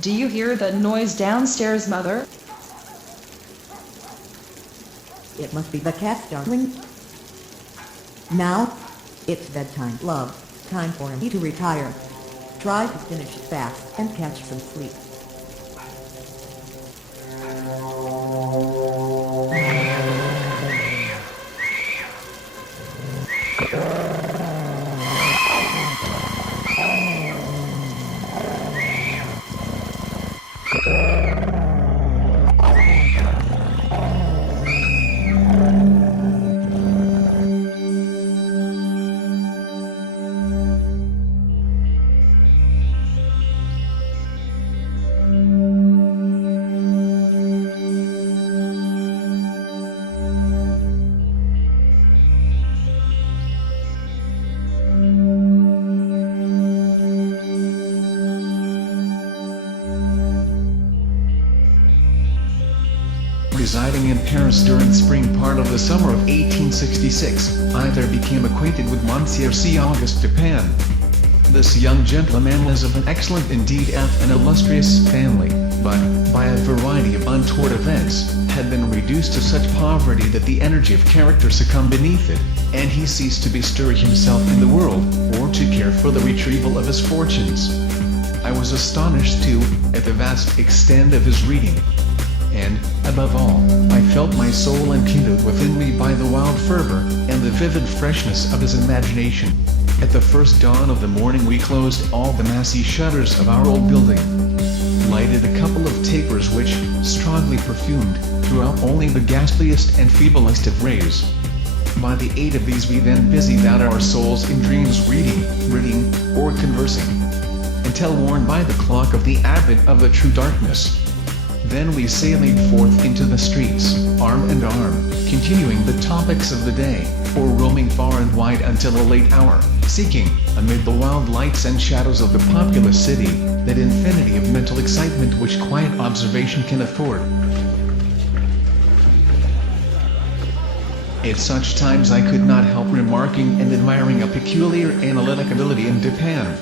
Do you hear that noise downstairs, Mother? It must be the cat, darling. Now, it's bedtime, love. Time for me to retire. Try to finish it fast and catch some sleep. Residing in Paris during spring part of the summer of 1866, I there became acquainted with Monsieur C. Auguste Dupin. This young gentleman was of an excellent, indeed an illustrious family, but, by a variety of untoward events, had been reduced to such poverty that the energy of character succumbed beneath it, and he ceased to bestir himself in the world, or to care for the retrieval of his fortunes. I was astonished, too, at the vast extent of his reading. And, above all, I felt my soul enkindled within me by the wild fervor, and the vivid freshness of his imagination. At the first dawn of the morning we closed all the massy shutters of our old building, lighted a couple of tapers which, strongly perfumed, threw out only the ghastliest and feeblest of rays. By the aid of these we then busied out our souls in dreams, reading, or conversing, until warned by the clock of the advent of the true darkness. Then we sallied forth into the streets, arm in arm, continuing the topics of the day, or roaming far and wide until a late hour, seeking, amid the wild lights and shadows of the populous city, that infinity of mental excitement which quiet observation can afford. At such times I could not help remarking and admiring a peculiar analytic ability in Dupin.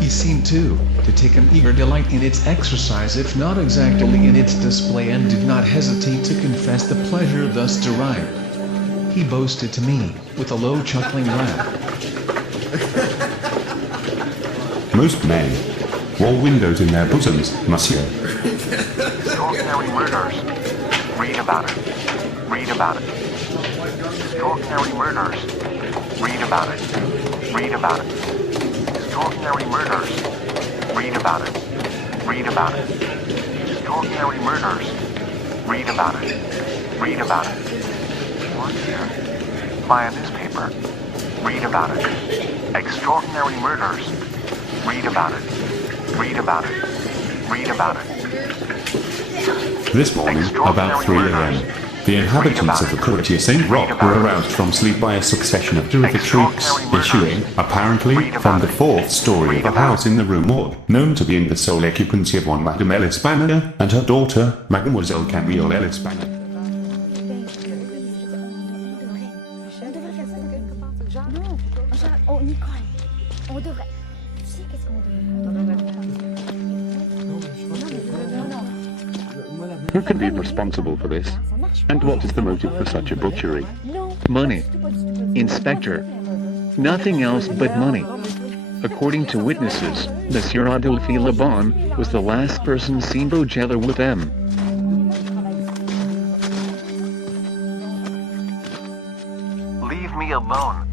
He seemed, too, to take an eager delight in its exercise, if not exactly in its display, and did not hesitate to confess the pleasure thus derived. He boasted to me, with a low chuckling laugh. Most men wore windows in their bosoms, monsieur. Extraordinary murders. Read about it. Read about it. Extraordinary murders. Read about it. Read about it. Extraordinary murders. Read about it. Read about it. Extraordinary murders. Read about it. Read about it. What here? Buy a newspaper. Read about it. Extraordinary murders. Read about it. Read about it. Read about it. This morning, about 3 a.m., the inhabitants of the Quartier Saint Roch were aroused from sleep by a succession of terrific shrieks, issuing, apparently, from the 4th story of a house in the Rue Morgue, known to be in the sole occupancy of one Madame Ellis Banner, and her daughter, Mademoiselle Camille Ellis Banner. Who can be responsible for this? And what is the motive for such a butchery? Money. Inspector. Nothing else but money. According to witnesses, Monsieur Adolphe Le Bon was the last person seen together with them. Leave me alone.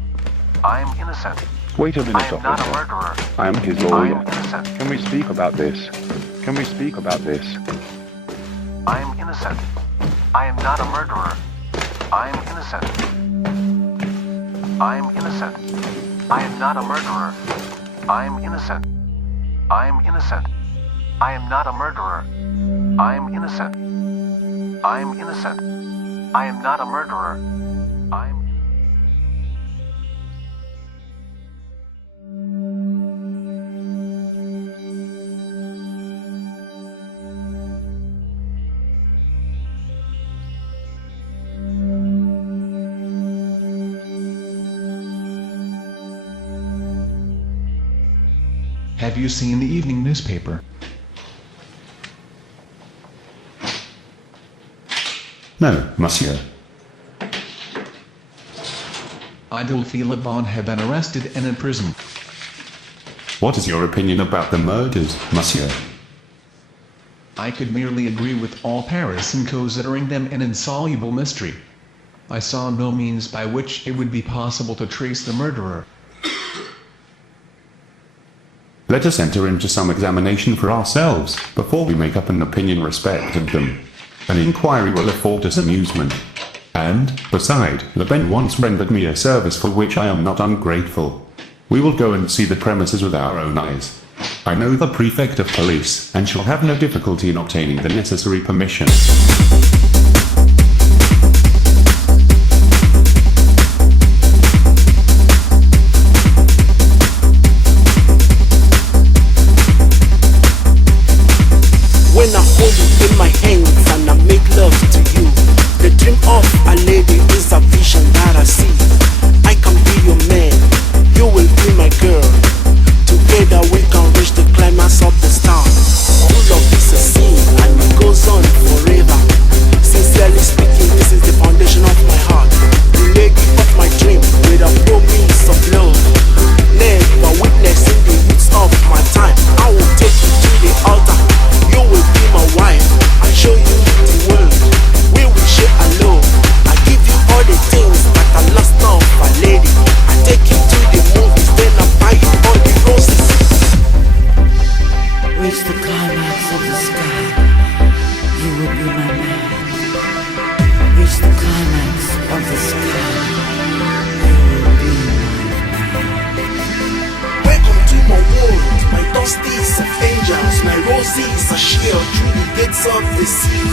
I am innocent. Wait a minute, I am not a officer. murderer. I am his I lawyer. am innocent. Can we speak about this? Can we speak about this? I am innocent. I am not a murderer. I am innocent. I am innocent. I am not a murderer. I am innocent. I am innocent. I am not a murderer. I am innocent. I am innocent. I am not a murderer. I am... Have you seen the evening newspaper? No, monsieur. Adolphe Le Bon have been arrested and imprisoned. What is your opinion about the murders, monsieur? I could merely agree with all Paris in considering them an insoluble mystery. I saw no means by which it would be possible to trace the murderer. Let us enter into some examination for ourselves, before we make up an opinion respecting them. An inquiry will afford us amusement. And, beside, Le Ben once rendered me a service for which I am not ungrateful. We will go and see the premises with our own eyes. I know the prefect of police, and shall have no difficulty in obtaining the necessary permission. When I hold you in my hands and I make love to you, the dream of a lady is a vision that I see. I can be your man, you will be my girl. Together we can reach the climax of the star. True love is a sin and it goes on forever. Sincerely speaking, this is the foundation of my heart. The lady of my dream with a promise of love. Never witnessing the roots of my time. I will take you to the altar. You will be my wife. I show you the world. We will share a love. I give you all the things that I lost now, my lady. I take you to the movies, then I buy you all the roses. Reach the climax of the sky. You will be my man. Reach the climax of the sky. You will be my man. Welcome to my world. My dusties of angels, my roses are shield through the gates of the sea.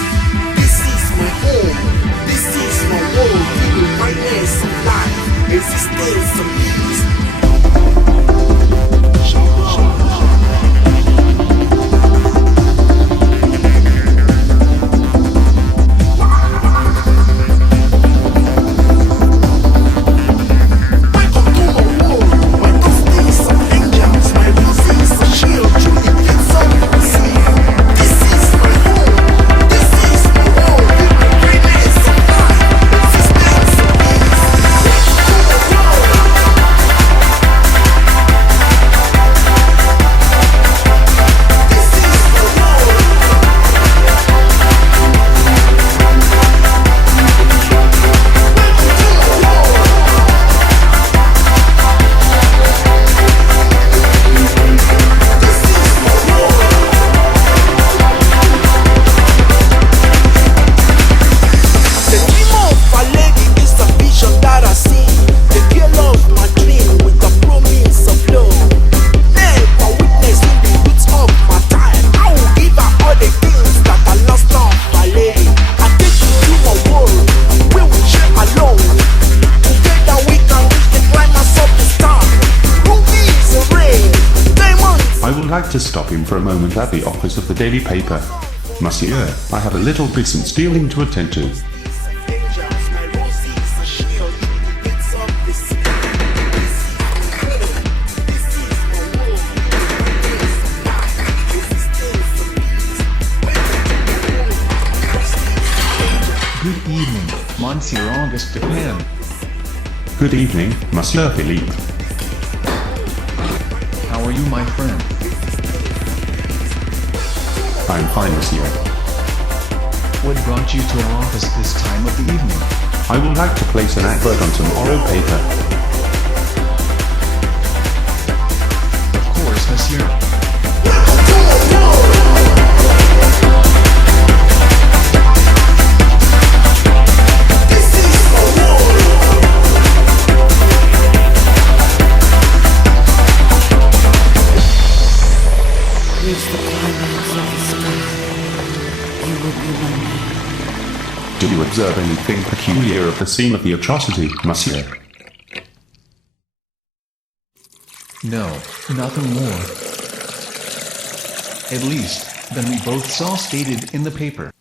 This is my home. This is my world. Filled with brightness of life, existence of peace. To stop him for a moment at the office of the daily paper. Monsieur, I have a little business dealing to attend to. Good evening, Monsieur Auguste Dupin. Good evening, Monsieur Philippe. How are you, my friend? I am fine, monsieur. What brought you to our office this time of the evening? I would like to place an advert on tomorrow paper. Of course, monsieur. observe anything peculiar at the scene of the atrocity, monsieur? No, nothing more. At least, than we both saw stated in the paper.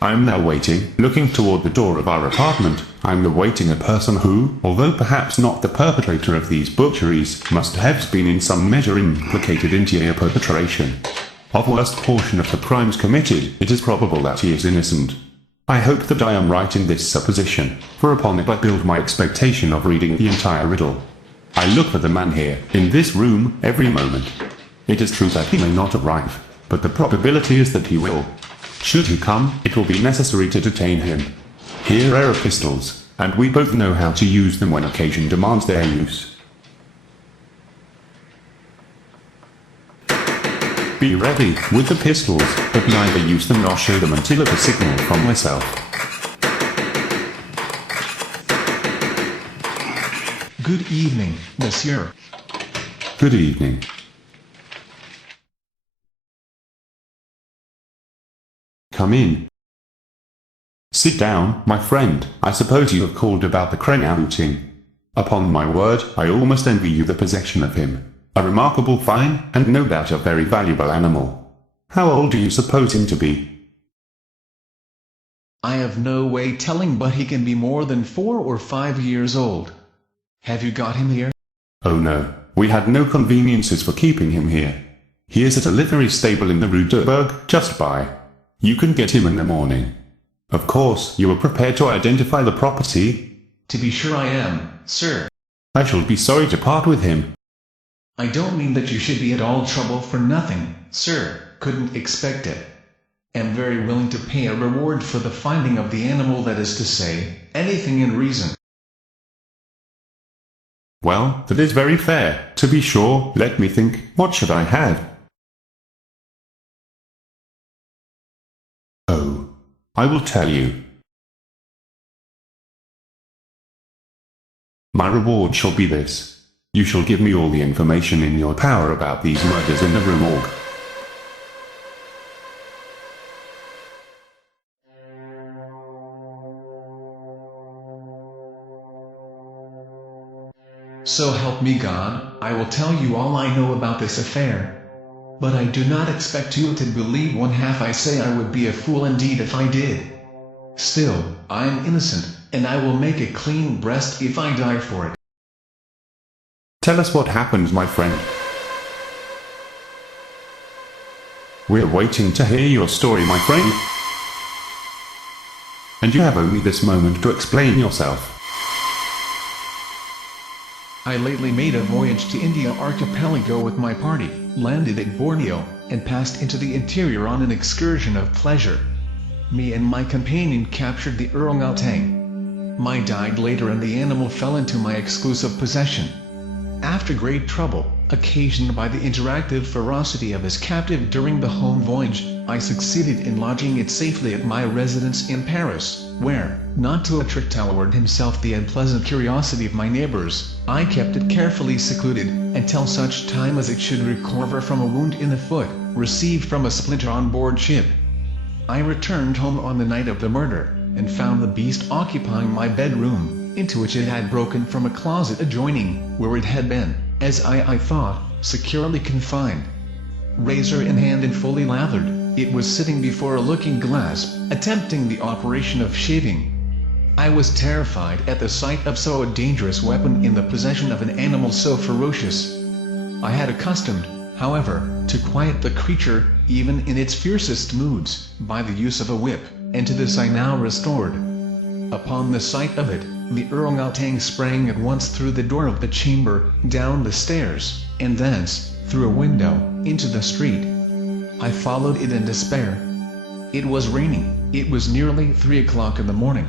I am now waiting, looking toward the door of our apartment. I am awaiting a person who, although perhaps not the perpetrator of these butcheries, must have been in some measure implicated in the perpetration of worst portion of the crimes committed. It is probable that he is innocent. I hope that I am right in this supposition, for upon it I build my expectation of reading the entire riddle. I look for the man here, in this room, every moment. It is true that he may not arrive, but the probability is that he will. Should he come, it will be necessary to detain him. Here are pistols, and we both know how to use them when occasion demands their use. Be ready with the pistols, but neither use them nor show them until at a signal from myself. Good evening, monsieur. Good evening. Come in. Sit down, my friend. I suppose you have called about the crane outing. Upon my word, I almost envy you the possession of him. A remarkable find, and no doubt a very valuable animal. How old do you suppose him to be? I have no way telling, but he can be more than 4 or 5 years old. Have you got him here? Oh no, we had no conveniences for keeping him here. He is at a livery stable in the Rue Morgue, just by. You can get him in the morning. Of course, you are prepared to identify the property? To be sure I am, sir. I shall be sorry to part with him. I don't mean that you should be at all trouble for nothing, sir. Couldn't expect it. Am very willing to pay a reward for the finding of the animal, that is to say, anything in reason. Well, that is very fair, to be sure. Let me think, what should I have? Oh, I will tell you. My reward shall be this. You shall give me all the information in your power about these murders in the Rue Morgue. So help me God, I will tell you all I know about this affair. But I do not expect you to believe one half I say. I would be a fool indeed if I did. Still, I am innocent, and I will make a clean breast if I die for it. Tell us what happened, my friend. We're waiting to hear your story, my friend. And you have only this moment to explain yourself. I lately made a voyage to India archipelago with my party, landed at Borneo, and passed into the interior on an excursion of pleasure. Me and my companion captured the orangutan. Mine died later and the animal fell into my exclusive possession. After great trouble, occasioned by the interactive ferocity of his captive during the home voyage, I succeeded in lodging it safely at my residence in Paris, where, not to attract toward himself the unpleasant curiosity of my neighbors, I kept it carefully secluded, until such time as it should recover from a wound in the foot, received from a splinter on board ship. I returned home on the night of the murder, and found the beast occupying my bedroom, into which it had broken from a closet adjoining, where it had been, as I thought, securely confined. Razor in hand and fully lathered, it was sitting before a looking-glass, attempting the operation of shaving. I was terrified at the sight of so dangerous weapon in the possession of an animal so ferocious. I had accustomed, however, to quiet the creature, even in its fiercest moods, by the use of a whip, and to this I now restored. Upon the sight of it, the orangutan sprang at once through the door of the chamber, down the stairs, and thence, through a window, into the street. I followed it in despair. It was raining. It was nearly 3 o'clock in the morning.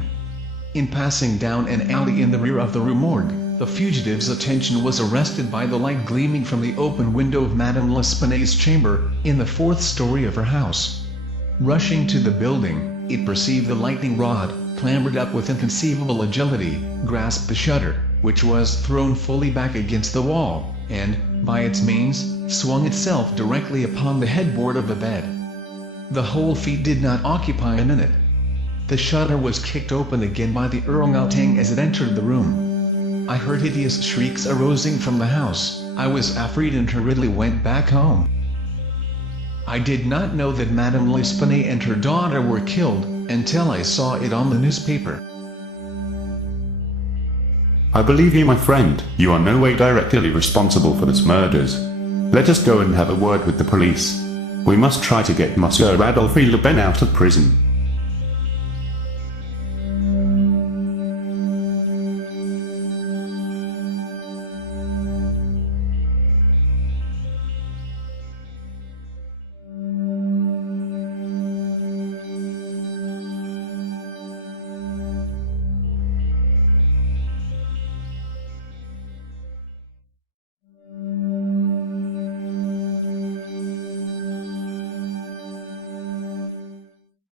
In passing down an alley in the rear of the Rue Morgue, the fugitive's attention was arrested by the light gleaming from the open window of Madame L'Espanaye's chamber, in the 4th story of her house. Rushing to the building, it perceived the lightning rod, clambered up with inconceivable agility, grasped the shutter, which was thrown fully back against the wall, and, by its means, swung itself directly upon the headboard of the bed. The whole feat did not occupy a minute. The shutter was kicked open again by the orangutan as it entered the room. I heard hideous shrieks arising from the house. I was afraid and hurriedly went back home. I did not know that Madame L'Espanaye and her daughter were killed, until I saw it on the newspaper. I believe you, my friend. You are no way directly responsible for these murders. Let us go and have a word with the police. We must try to get Monsieur Adolphe Le Pen out of prison.